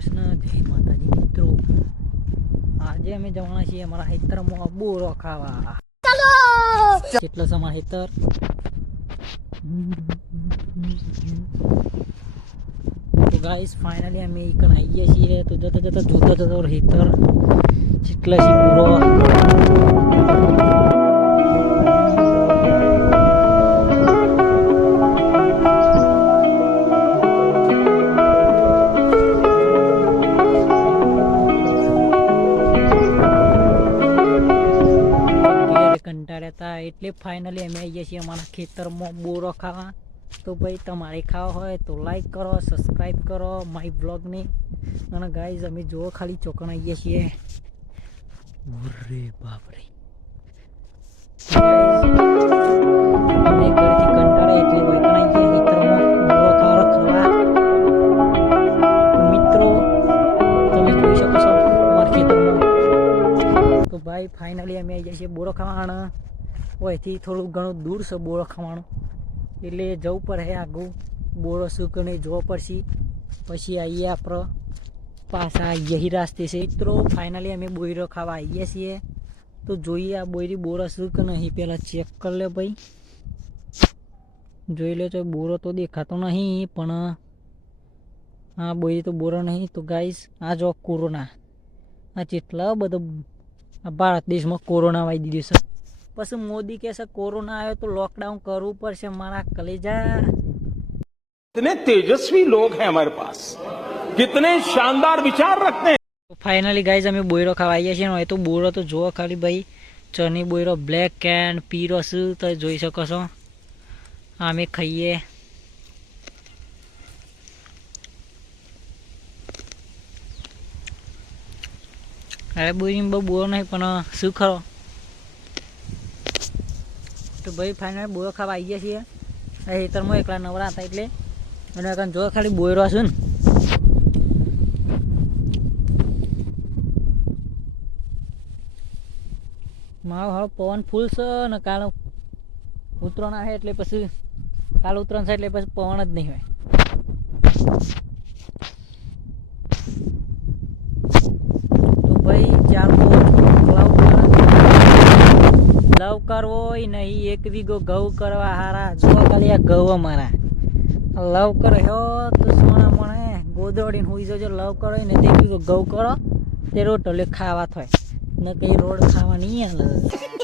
કૃષ્ણ, જય માતાજી મિત્રો. આજે અમે જવાના છીએ અમારા ખેતરમાં બોરો ખાવા. કેટલો સમા ખેતર તો ગાઈસ ફાઇનલી અમે એકન આવીએ છીએ. તો જતા જતા જોતા જતા ખેતર કેટલા છે બોરો. કંટાળ્યા હતા એટલે ફાઇનલી અમે આવીએ છીએ અમારા ખેતરમાં બોરો ખાવા. તો ભાઈ તમારે ખાવા હોય તો લાઈક કરો, સબસ્ક્રાઈબ કરો માય બ્લોગને. અને ગાઈઝ અમે જુઓ ખાલી ચોકણ આવીએ છીએ. અરે બાપરે, અમે ઘરેથી કંટાળે એટલે વૈકણ આવીએ ખેતરમાં બોરો ખાવા. મિત્રો તમે જોઈ શકો છો અમારા ખેતરમાં. તો ભાઈ ફાઇનલી અમે આવી જઈએ બોરો ખાવાના. અહીંથી થોડું ઘણું દૂર છે બોરો ખાવાનું, એટલે જવું પડે આગું બોરો સૂકને જોવા પડશે. પછી આવીએ આપણે પાછા યહી રાસ્તે છે મિત્રો. ફાઇનલી અમે બોયરો ખાવા આવીએ છીએ. તો જોઈએ આ બોયરી બોરો સૂક નહીં, પહેલાં ચેક કરી લે ભાઈ. જોઈ લે તો બોરો તો દેખાતો નહીં, પણ હા બોયરી તો બોરો નહીં. તો ગાઈસ આ જો કોરોના, આ કેટલા બધો આ ભારત દેશમાં કોરોના આવી દીધું છે. પછી મોદી કહે છે કોરોના આવ્યો તો લોકડાઉન કરવું પડશે. મારા કલેજા, कितने तेजस्वी लोग हैं हमारे पास, कितने शानदार विचार रखते हैं. ફાઇનલી ગાઈઝ અમે બોયરો ખાવા આવીએ છીએ. હોય તો બોયરો તો જુઓ ખાલી ભાઈ, ચની બોયરો બ્લેક એન્ડ પીરો શું તો જોઈ શકો છો. અમે ખાઈએ. અરે બોયરી બહુ બોરો નહીં, પણ શું ખરો. તો ભાઈ ફાઇનલ બોરો ખાવા આવીએ છીએ. ખેતરમાં એકલા નવરા હતા એટલે અને જો ખાલી બોયરો છું ને. મારો હવે પવન ફૂલ છે ને કાલ ઉતરણ આવે એટલે પછી કાલ ઉતરણ છે એટલે પછી પવન જ નહીં હોય. તો ભાઈ ચાલો લવ કરવો હોય નહીં, એક વીઘો ઘઉં કરવા હારા. જો ખાલી આ ઘઉં અમારા લવ કર્યો તો સોના મળે ગોદડીને હોઈ જજો. લવ કરો ને તે વીઘો ઘઉં કરો તે રોટલે ખાવા થાય, ન કઈ રોડ ખાવા નહીં આવે.